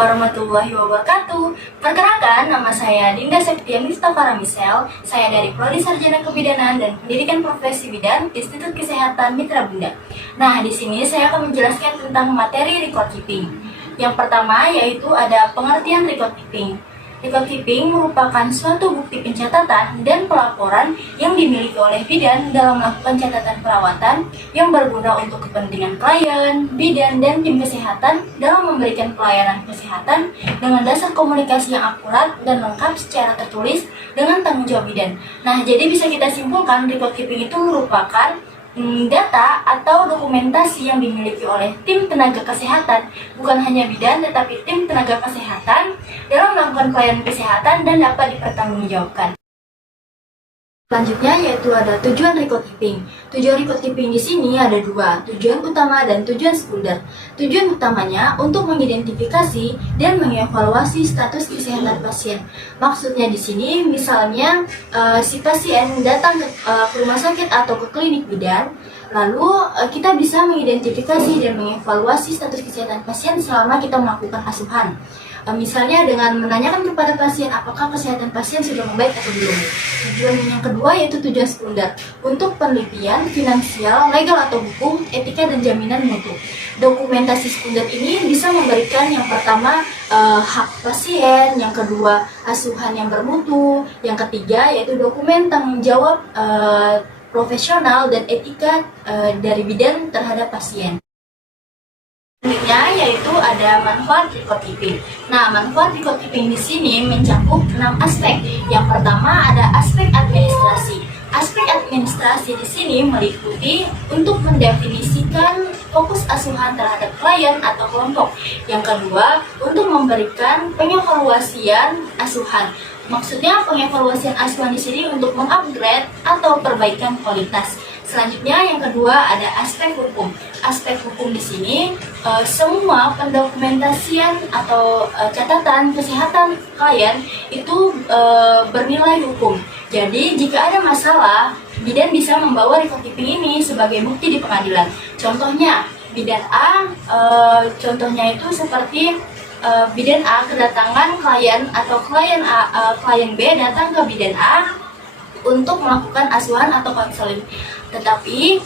warahmatullahi wabarakatuh. Perkenalkan, nama saya Dinda Septia Miftah Misel. Saya dari Prodi Sarjana Kebidanan dan Pendidikan Profesi Bidan, Institut Kesehatan Mitra Bunda. Nah, di sini saya akan menjelaskan tentang materi record keeping. Yang pertama yaitu ada pengertian record keeping. Record keeping merupakan suatu bukti pencatatan dan pelaporan yang dimiliki oleh bidan dalam melakukan catatan perawatan yang berguna untuk kepentingan klien, bidan, dan tim kesehatan dalam memberikan pelayanan kesehatan dengan dasar komunikasi yang akurat dan lengkap secara tertulis dengan tanggung jawab bidan. Nah, jadi bisa kita simpulkan record keeping itu merupakan data atau dokumentasi yang dimiliki oleh tim tenaga kesehatan, bukan hanya bidan tetapi tim tenaga kesehatan dalam melakukan pelayanan kesehatan dan dapat dipertanggungjawabkan. Selanjutnya yaitu ada tujuan record keeping. Tujuan record keeping di sini ada dua, tujuan utama dan tujuan sekunder. Tujuan utamanya untuk mengidentifikasi dan mengevaluasi status kesehatan pasien. Maksudnya di sini misalnya si pasien datang ke rumah sakit atau ke klinik bidan, lalu kita bisa mengidentifikasi dan mengevaluasi status kesehatan pasien selama kita melakukan asuhan. Misalnya dengan menanyakan kepada pasien apakah kesehatan pasien sudah membaik atau belum. Tujuan yang kedua yaitu tujuan sekunder untuk penelitian, finansial, legal atau hukum, etika dan jaminan mutu. Dokumentasi sekunder ini bisa memberikan yang pertama hak pasien, yang kedua asuhan yang bermutu, yang ketiga yaitu dokumen tanggung jawab profesional dan etika dari bidan terhadap pasien. Selanjutnya yaitu ada manfaat record keeping. Nah, manfaat record keeping di sini mencakup 6 aspek. Yang pertama ada aspek administrasi. Aspek administrasi di sini meliputi untuk mendefinisikan fokus asuhan terhadap klien atau kelompok. Yang kedua, untuk memberikan pengevaluasian asuhan. Maksudnya pengevaluasian asuhan di sini untuk mengupgrade atau perbaikan kualitas. Selanjutnya yang kedua ada aspek hukum. Aspek hukum di sini semua pendokumentasian atau catatan kesehatan klien itu bernilai hukum. Jadi jika ada masalah, bidan bisa membawa record keeping ini sebagai bukti di pengadilan. Contohnya bidan A, contohnya itu seperti bidan A kedatangan klien atau klien B datang ke bidan A untuk melakukan asuhan atau konseling. Tetapi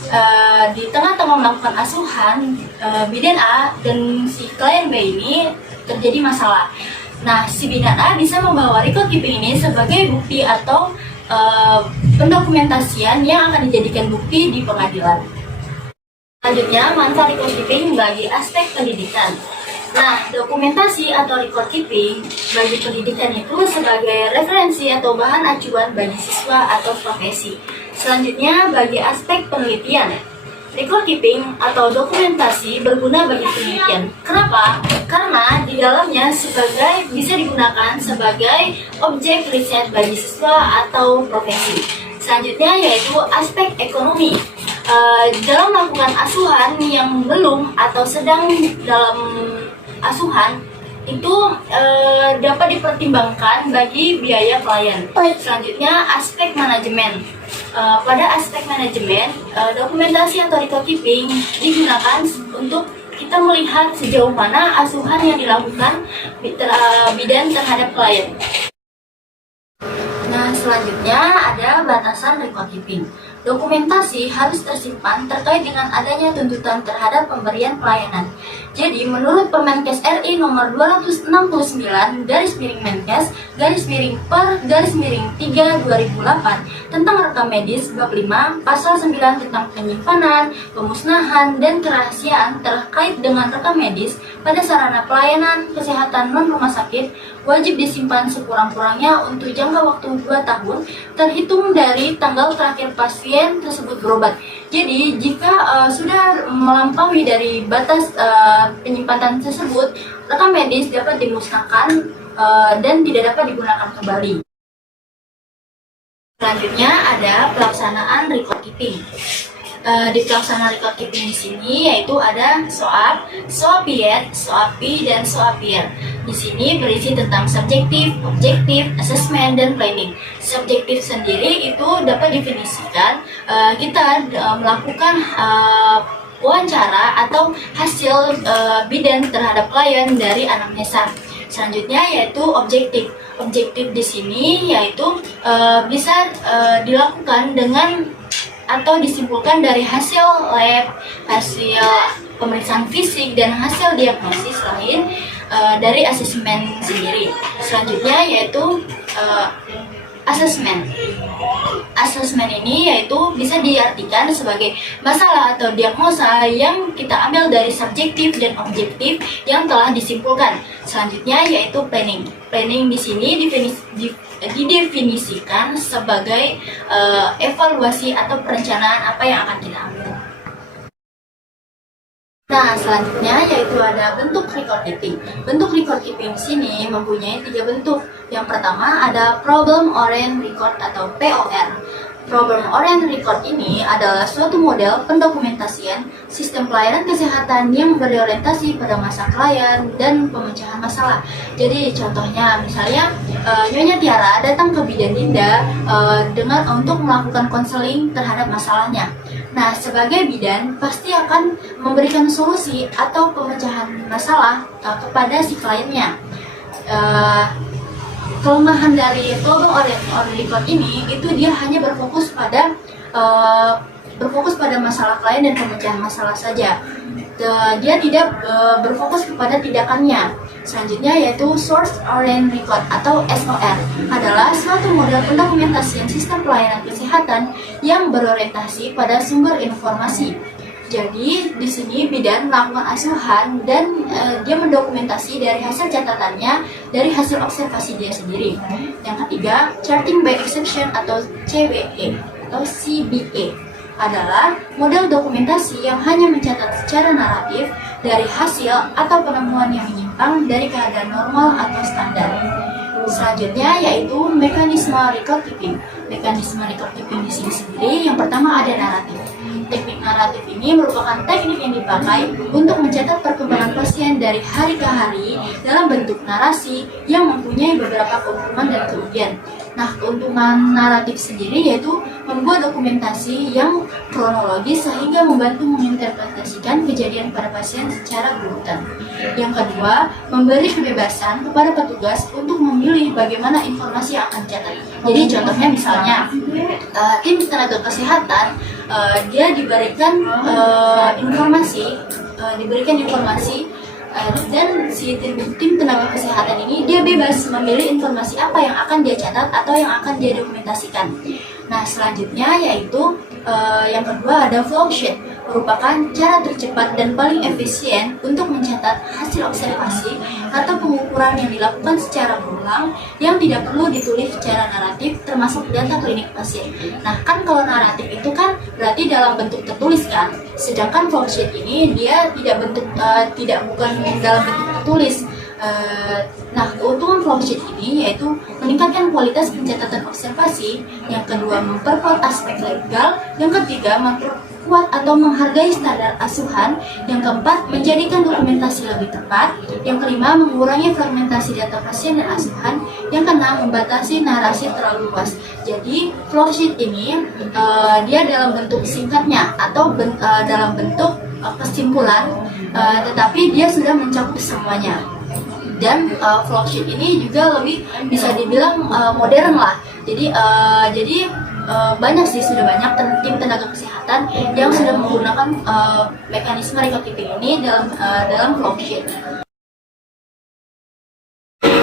di tengah-tengah melakukan asuhan, bidan A dan si klien B ini terjadi masalah. Nah, si bidan A bisa membawa record keeping ini sebagai bukti atau pendokumentasian yang akan dijadikan bukti di pengadilan. Selanjutnya, manfaat record keeping bagi aspek pendidikan. Nah, dokumentasi atau record keeping bagi pendidikan itu sebagai referensi atau bahan acuan bagi siswa atau profesi. Selanjutnya, bagi aspek penelitian. Record keeping atau dokumentasi berguna bagi penelitian. Kenapa? Karena di dalamnya bisa digunakan sebagai objek riset bagi siswa atau profesi. Selanjutnya yaitu aspek ekonomi. Dalam melakukan asuhan yang belum atau sedang dalam asuhan itu dapat dipertimbangkan bagi biaya klien. Selanjutnya aspek manajemen. Pada aspek manajemen, dokumentasi atau record keeping digunakan untuk kita melihat sejauh mana asuhan yang dilakukan bidan terhadap klien. Nah, selanjutnya ada batasan record keeping. Dokumentasi harus tersimpan terkait dengan adanya tuntutan terhadap pemberian pelayanan. Jadi, menurut Permenkes RI nomor 269/Menkes/per/3/2008 tentang rekam medis bab 5 pasal 9 tentang penyimpanan, pemusnahan, dan kerahasiaan terkait dengan rekam medis pada sarana pelayanan kesehatan non rumah sakit wajib disimpan sekurang-kurangnya untuk jangka waktu 2 tahun terhitung dari tanggal terakhir pasien tersebut berobat. Jadi jika sudah melampaui dari batas penyimpanan tersebut, rekam medis dapat dimusnahkan dan tidak dapat digunakan kembali. Selanjutnya ada pelaksanaan record keeping. Di pelaksanaan record keeping di sini yaitu ada SOAP, SOAPIET, SOAPI, dan SOAPIER. Di sini berisi tentang subjektif, objektif, assessment, dan planning. Subjektif sendiri itu dapat definisikan kita melakukan wawancara atau hasil bidan terhadap klien dari anamnesa. Selanjutnya yaitu objektif. Objektif di sini yaitu bisa dilakukan dengan atau disimpulkan dari hasil lab, hasil pemeriksaan fisik, dan hasil diagnosis lain dari asesmen sendiri. Selanjutnya yaitu asesmen. Asesmen ini yaitu bisa diartikan sebagai masalah atau diagnosa yang kita ambil dari subjektif dan objektif yang telah disimpulkan. Selanjutnya yaitu planning. Planning di sini didefinisikan sebagai evaluasi atau perencanaan apa yang akan kita ambil. Nah, selanjutnya yaitu ada bentuk record keeping. Bentuk record keeping di sini mempunyai 3 bentuk. Yang pertama ada problem oriented record atau POR. Problem oriented record ini adalah suatu model pendokumentasian sistem pelayanan kesehatan yang berorientasi pada masa klien dan pemecahan masalah. Jadi contohnya misalnya Nyonya Tiara datang ke bidan Dinda untuk melakukan konseling terhadap masalahnya. Nah, sebagai bidan pasti akan memberikan solusi atau pemecahan masalah kepada si kliennya. Kelemahan dari problem oriented record ini itu dia hanya berfokus pada masalah klien dan pemecahan masalah saja. Dia tidak berfokus kepada tindakannya. Selanjutnya yaitu source oriented record atau SOR adalah suatu model pendokumentasian sistem pelayanan kesehatan yang berorientasi pada sumber informasi. Jadi di sini bidan melakukan asuhan dan dia mendokumentasi dari hasil catatannya, dari hasil observasi dia sendiri. Yang ketiga, charting by exception atau CBE atau CBE adalah model dokumentasi yang hanya mencatat secara naratif dari hasil atau penemuan yang menyimpang dari keadaan normal atau standar. Selanjutnya yaitu mekanisme record keeping. Mekanisme record keeping di sini sendiri yang pertama ada naratif. Teknik naratif ini merupakan teknik yang dipakai untuk mencatat perkembangan pasien dari hari ke hari dalam bentuk narasi yang mempunyai beberapa keuntungan dan kerugian. Nah, keuntungan naratif sendiri yaitu membuat dokumentasi yang kronologis sehingga membantu menginterpretasikan kejadian pada pasien secara berurutan. Yang kedua, memberi kebebasan kepada petugas untuk memilih bagaimana informasi yang akan dicatat. Jadi contohnya misalnya tim tenaga kesehatan dia diberikan informasi dan si tim tenaga kesehatan ini dia bebas memilih informasi apa yang akan dia catat atau yang akan dia dokumentasikan. Nah, selanjutnya yaitu yang kedua ada flow sheet, merupakan cara tercepat dan paling efisien untuk mencatat hasil observasi atau pengukuran yang dilakukan secara berulang yang tidak perlu ditulis secara naratif termasuk data klinik pasien. Nah, kan kalau naratif itu kan berarti dalam bentuk tertulis kan, sedangkan flow sheet ini dia bukan dalam bentuk tertulis. Nah, keuntungan flowsheet ini yaitu meningkatkan kualitas pencatatan observasi, yang kedua memperkuat aspek legal, yang ketiga memperkuat atau menghargai standar asuhan, yang keempat menjadikan dokumentasi lebih tepat, yang kelima mengurangi fragmentasi data pasien dan asuhan, yang keenam membatasi narasi terlalu luas. Jadi flowsheet ini dia dalam bentuk singkatnya atau dalam bentuk kesimpulan, tetapi dia sudah mencakup semuanya. Dan flowsheet ini juga lebih bisa dibilang modern lah. Jadi banyak sih, sudah banyak tim tenaga kesehatan yang sudah menggunakan mekanisme record keeping ini dalam flowsheet.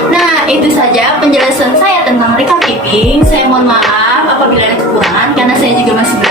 Nah, itu saja penjelasan saya tentang record keeping. Saya mohon maaf apabila ada kekurangan karena saya juga masih belajar.